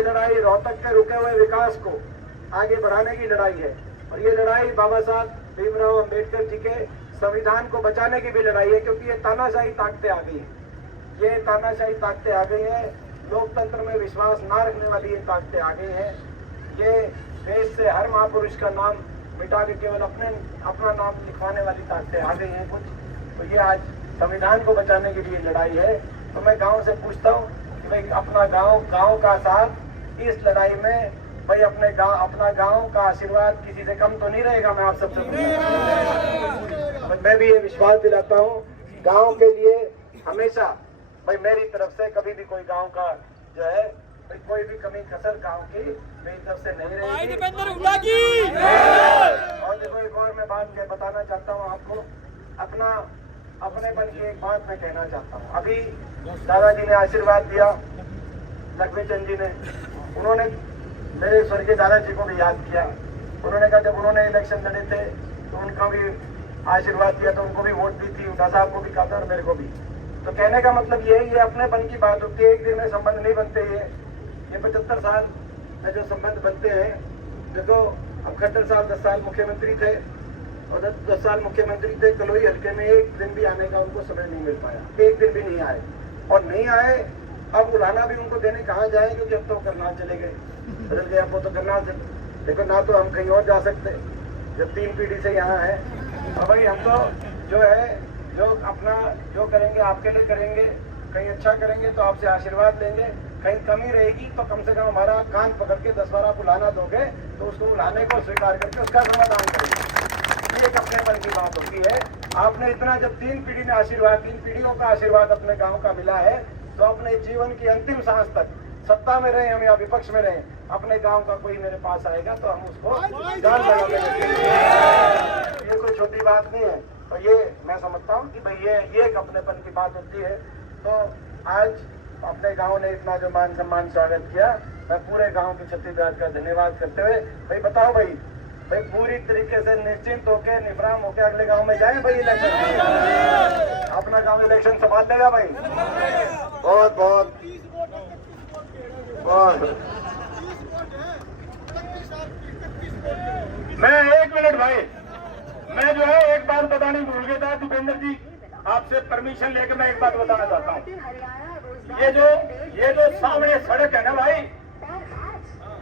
ये लड़ाई रोहतक के रुके हुए विकास को आगे बढ़ाने की लड़ाई है, और ये लड़ाई बाबा साहब भीमराव अम्बेडकर जी के संविधान को बचाने की भी लड़ाई है, क्योंकि ये तानाशाही ताकतें आ गई हैं, ये तानाशाही ताकतें आ गई हैं, लोकतंत्र में विश्वास ना रखने वाली ये ताकतें आ गई हैं, ये देश से हर महापुरुष का नाम मिटा के केवल अपना नाम लिखवाने वाली ताकतें आ गई हैं कुछ। तो ये आज संविधान को बचाने की भी लड़ाई है। तो मैं गांव से पूछता हूँ कि भाई अपना गांव का साथ इस लड़ाई में, भाई अपना गांव का आशीर्वाद किसी से कम तो नहीं रहेगा। मैं आप सबसे मैं भी ये विश्वास दिलाता हूँ, गांव के लिए हमेशा भाई मेरी तरफ से कभी भी कोई गांव का जो है कोई भी कमी कसर गांव की मेरी तरफ से नहीं रहेगी। और देखो एक और मैं बात बताना चाहता हूँ आपको, अपनेपन की एक बात मैं कहना चाहता हूँ। अभी दादाजी ने आशीर्वाद दिया, लक्ष्मी चंद जी ने, उन्होंने मेरे स्वर्गीय दादाजी को भी याद किया। उन्होंने कहा जब उन्होंने इलेक्शन लड़े थे तो उनका भी आशीर्वाद दिया, तो उनको भी वोट दी थी, उदा साहब को भी कहा था और मेरे को भी। तो कहने का मतलब ये अपनेपन की बात होती है, एक दिन में संबंध नहीं बनते। ये 75 साल में जो संबंध बनते हैं, देखो अब खट्टर साहब 10 साल मुख्यमंत्री थे, और 10 साल मुख्यमंत्री थे, कलोई हल्के में एक दिन भी आने का उनको समय नहीं मिल पाया, एक दिन भी नहीं आए, और नहीं आए। अब बुलाना भी उनको देने कहाँ जाए, क्योंकि अब तो करनाल चले गए, बदल गए, अब वो तो करनाल से देखो ना, तो हम कहीं और जा सकते जब 3 पीढ़ी से यहाँ है। और भाई हम तो जो है जो अपना जो करेंगे आपके लिए करेंगे, कहीं अच्छा करेंगे तो आपसे आशीर्वाद लेंगे, कहीं कमी रहेगी तो कम से कम हमारा कान पकड़ के 10 बार बुलाना दोगे तो उसको बुलाने को स्वीकार करके उसका समाधान करेंगे। ये एक अपनेपन की बात होती है। आपने इतना जब 3 पीढ़ी ने आशीर्वाद, 3 पीढ़ियों का आशीर्वाद अपने गांव का मिला है, तो अपने जीवन की अंतिम सांस तक, सत्ता में रहे हम या विपक्ष में रहे, अपने गांव का कोई मेरे पास आएगा तो हम उसको जान लगा देंगे। ये कोई छोटी बात नहीं है। और ये मैं समझता हूँ कि भाई ये एक अपनेपन की बात होती है। तो आज अपने गांव ने इतना जो मान सम्मान स्वागत किया, मैं पूरे गांव के छत्तीसगढ़ का धन्यवाद करते हुए भाई बताओ भाई पूरी तरीके से निश्चिंत होके निफराम होके अगले गांव में जाए भाई इलेक्शन, अपना गांव इलेक्शन संभाल लेगा भाई। बहुत बहुत मैं 1 मिनट भाई, मैं जो है एक बात बताने भूल गया था दीपेंद्र जी, आपसे परमिशन लेकर मैं एक बात बताना चाहता हूँ। ये जो सामने सड़क है ना भाई,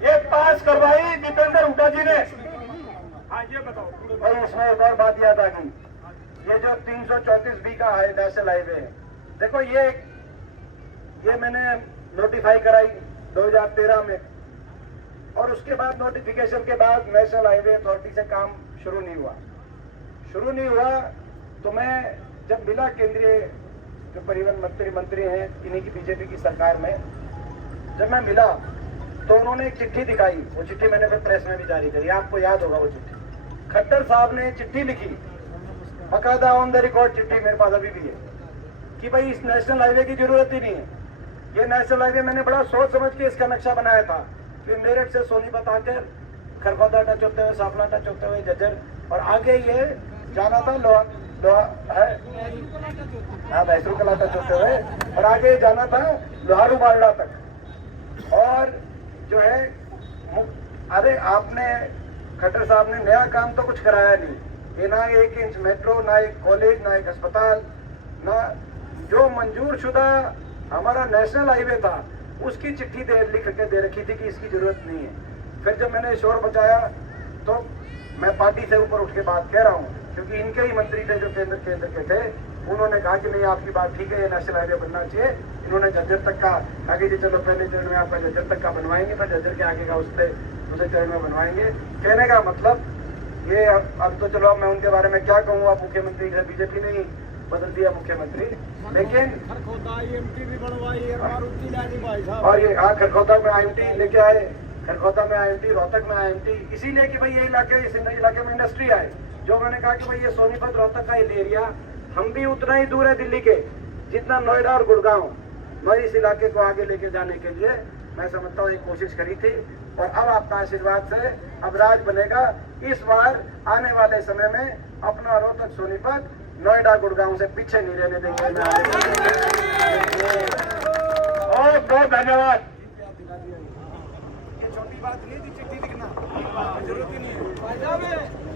ये पास करवाई दीपेंद्र हुड्डा जी ने। हाँ ये बताओ। और उसमें एक और बात याद आ गई, ये जो 334 बी का है नेशनल हाईवे है, देखो ये मैंने नोटिफाई कराई 2013 में, और उसके बाद नोटिफिकेशन के बाद नेशनल हाईवे अथॉरिटी से काम शुरू नहीं हुआ। तो मैं जब मिला केंद्रीय जो परिवहन मंत्री हैं इन्हीं की बीजेपी की सरकार में, जब मैं मिला तो उन्होंने एक चिट्ठी दिखाई। वो चिट्ठी मैंने फिर प्रेस में भी जारी करी, आपको याद होगा वो चिट्ठी। खट्टर साहब ने चिट्ठी लिखी, बकायदा ऑन द रिकॉर्ड चिट्ठी मेरे पास अभी भी है, कि भाई इस नेशनल हाईवे की जरूरत ही नहीं है। ये नेशनल हाईवे मैंने बड़ा सोच समझ के इसका नक्शा बनाया था कि मेरठ से सोनीपत आकर खरगोदा टच होते हुए, साफला टच होते हुए जज्जर, और आगे ये जाना था मैसूर कला टच होते हुए, और आगे जाना था लोहारू बारडा तक। और जो है अरे आपने खट्टर साहब ने नया काम तो कुछ कराया नहीं, ये ना 1 इंच मेट्रो, ना एक कॉलेज, ना एक अस्पताल, ना जो मंजूर शुदा हमारा नेशनल हाईवे था उसकी चिट्ठी लिख के दे रखी थी कि इसकी जरूरत नहीं है। फिर जब मैंने शोर बचाया तो मैं पार्टी से ऊपर उठ के बात कह रहा हूँ, क्योंकि इनके ही मंत्री थे जो केंद्र के थे, उन्होंने कहा कि नहीं आपकी बात ठीक है, ये नेशनल हाईवे बनना चाहिए। इन्होंने झज्जर तक का आगे जी चलो पहले चरण में आपका झज्जर तक का बनवाएंगे, फिर झज्जर के आगे का उससे दूसरे चरण में बनवाएंगे। कहने का मतलब ये अब तो चलो मैं उनके बारे में क्या कहूँ, अब मुख्यमंत्री बीजेपी ने ही बदल दिया मुख्यमंत्री, लेकिन भी बनवाई है और ये खरखोदा में IMT लेके आए, खरखोदा में IMT, रोहतक में IMT, इसीलिए कि भाई ये इलाके में इंडस्ट्री आए। जो मैंने कहा कि भाई ये सोनीपत रोहतक का एरिया हम भी उतना ही दूर है दिल्ली के जितना नोएडा और गुड़गांव। मैं इस इलाके को आगे लेके जाने के लिए मैं समझता हूँ एक कोशिश करी थी, और अब आपका आशीर्वाद से अब राज बनेगा। इस बार आने वाले समय में अपना रोहतक सोनीपत नोएडा गुड़गांव से पीछे नहीं रहने देंगे। और बहुत धन्यवाद। ये छोटी बात नहीं थी चिट्ठी लिखना, जरूरत ही नहीं है।